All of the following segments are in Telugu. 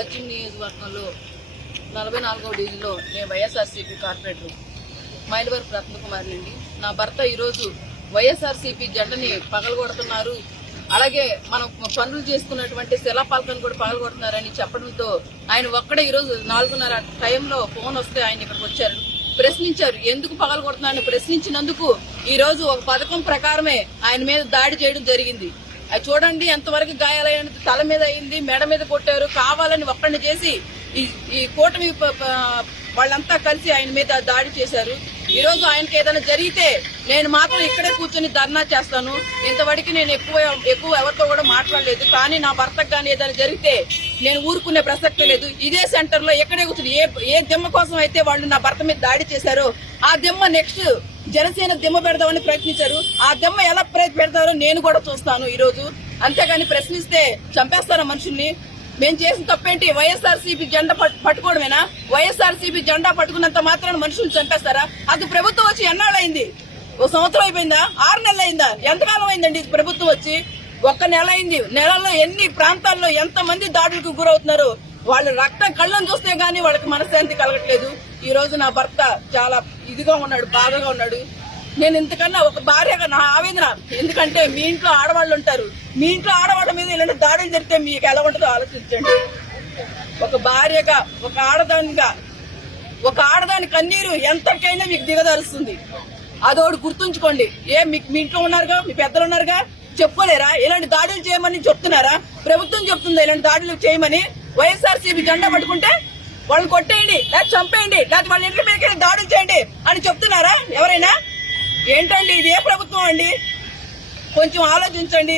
పశ్చిమ నియోజకవర్గంలో నలభై నాలుగవ డివిజన్లో నేను వైఎస్ఆర్సీపీ కార్పొరేటర్ మైలవరి రత్నకుమార్ నుండి నా భర్త ఈరోజు వైఎస్ఆర్సీపీ జెండని పగలగొడుతున్నారు అలాగే మనం పనులు చేసుకున్నటువంటి శిలాపాలకను కూడా పగలగొడుతున్నారని చెప్పడంతో ఆయన ఒక్కడే ఈరోజు నాలుగున్నర టైంలో ఫోన్ వస్తే ఆయన ఇక్కడికి వచ్చారు ప్రశ్నించారు ఎందుకు పగలగొడుతున్నారని ప్రశ్నించినందుకు ఈరోజు ఒక పథకం ప్రకారమే ఆయన మీద దాడి చేయడం జరిగింది అది చూడండి ఎంతవరకు గాయాలయ్యింది తల మీద అయింది మెడ మీద కొట్టారు కావాలని ఒక్కడిని చేసి ఈ కూటమి వాళ్ళంతా కలిసి ఆయన మీద దాడి చేశారు ఈ రోజు ఆయనకి ఏదైనా జరిగితే నేను మాత్రం ఇక్కడే కూర్చొని ధర్నా చేస్తాను ఇంతవరకు నేను ఎక్కువ ఎక్కువ ఎవరితో కూడా మాట్లాడలేదు కానీ నా భర్తకు కానీ ఏదైనా జరిగితే నేను ఊరుకునే ప్రసక్తి లేదు ఇదే సెంటర్లో ఎక్కడే కూర్చుని ఏ ఏ దిమ్మ కోసం అయితే వాళ్ళు నా భర్త మీద దాడి చేశారో ఆ దిమ్మ నెక్స్ట్ జనసేన దిమ్మ పెడదామని ప్రయత్నించారు ఆ దిమ్మ ఎలా పెడతారో నేను కూడా చూస్తాను ఈరోజు అంతేగాని ప్రశ్నిస్తే చంపేస్తారా మనుషుల్ని మేము చేసిన తప్పేంటి వైఎస్ఆర్సీపీ జెండా పట్టుకోవడమేనా వైఎస్ఆర్సీపీ జెండా పట్టుకున్నంత మాత్రం మనుషులు చంపేస్తారా అది ప్రభుత్వం వచ్చి ఎన్నాళ్ళైంది ఒక సంవత్సరం అయిపోయిందా ఆరు నెలలు అయిందా ఎంతకాలం అయిందండి ప్రభుత్వం వచ్చి ఒక్క నెల అయింది నెలలో ఎన్ని ప్రాంతాల్లో ఎంతమంది దాడులకు గురవుతున్నారు వాళ్ళ రక్తం కళ్ళను చూస్తే గానీ వాళ్ళకి మనశ్శాంతి కలగట్లేదు ఈ రోజు నా భర్త చాలా ఇదిగా ఉన్నాడు బాధగా ఉన్నాడు నేను ఇంతకన్నా ఒక భార్యగా నా ఆవేదన ఎందుకంటే మీ ఇంట్లో ఆడవాళ్ళు ఉంటారు మీ ఇంట్లో ఆడవాళ్ళ మీద ఇలాంటి దాడులు జరిగితే మీకు ఎలా ఉంటుందో ఆలోచించండి ఒక భార్యగా ఒక ఆడదానిగా ఒక ఆడదాని కన్నీరు ఎంతకైనా మీకు దిగదలుస్తుంది అదోడు గుర్తుంచుకోండి ఏ మీకు మీ ఇంట్లో ఉన్నారుగా మీ పెద్దలు ఉన్నారుగా చెప్పలేరా ఇలాంటి దాడులు చేయమని చెప్తున్నారా ప్రభుత్వం చెప్తుందా ఇలాంటి దాడులు చేయమని వైఎస్ఆర్సీపీ జెండా పట్టుకుంటే వాళ్ళని కొట్టేయండి లేదా చంపేయండి లేదా వాళ్ళ ఇంటి మీదకి దాడులు చేయండి అని చెప్తున్నారా ఎవరైనా ఏంటండి ఇది ఏ ప్రభుత్వం అండి కొంచెం ఆలోచించండి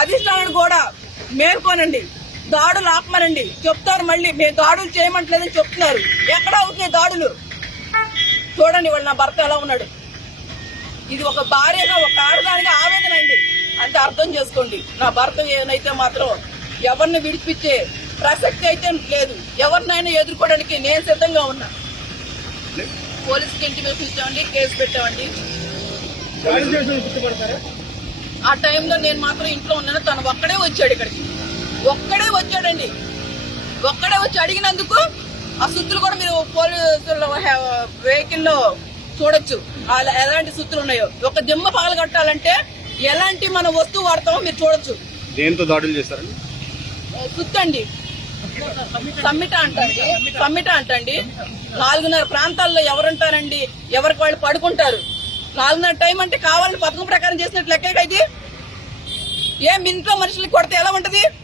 అధిష్టానాన్ని కూడా మేల్కోనండి దాడులు ఆపమనండి చెప్తారు మళ్ళీ మేము దాడులు చేయమంటలేదని చెప్తున్నారు ఎక్కడ అవుతున్నాయి దాడులు చూడండి వాళ్ళు నా భర్త ఎలా ఉన్నాడు ఇది ఒక భార్యగా ఒక ఆడదానిగా ఆవేదన అండి అంటే అర్థం చేసుకోండి నా భర్త ఏమైతే మాత్రం ఎవరిని విడిపించే ప్రసక్తి అయితే లేదు ఎవరినైనా ఎదుర్కోవడానికి నేను సిద్ధంగా ఉన్నా పోలీసుకి ఇంటిమేషన్ ఇచ్చామండి కేసు పెట్టామండి ఆ టైంలో నేను మాత్రం ఇంట్లో ఉన్నాను తను ఒక్కడే వచ్చాడు ఇక్కడికి ఒక్కడే వచ్చాడండి ఒక్కడే వచ్చి అడిగినందుకు ఆ సుత్తులు కూడా మీరు పోలీసుల వెహికల్లో చూడొచ్చు ఎలాంటి సుత్తులు ఉన్నాయో ఒక దిమ్మ పగల కట్టాలంటే ఎలాంటి మన వస్తువు వాడతామో మీరు చూడొచ్చు దేంతో దాడులు చేస్తారండి సుత్తండి సమ్మిట అంటండి సమ్మిట అంటండి నాలుగున్నర ప్రాంతాల్లో ఎవరుంటారండి ఎవరికి వాళ్ళు పడుకుంటారు నాలుగున్నర టైం అంటే కావాలని పథకం ప్రకారం చేసినట్లు లెక్క ఏం ఇంట్లో మనుషులకి కొడితే ఎలా ఉంటుంది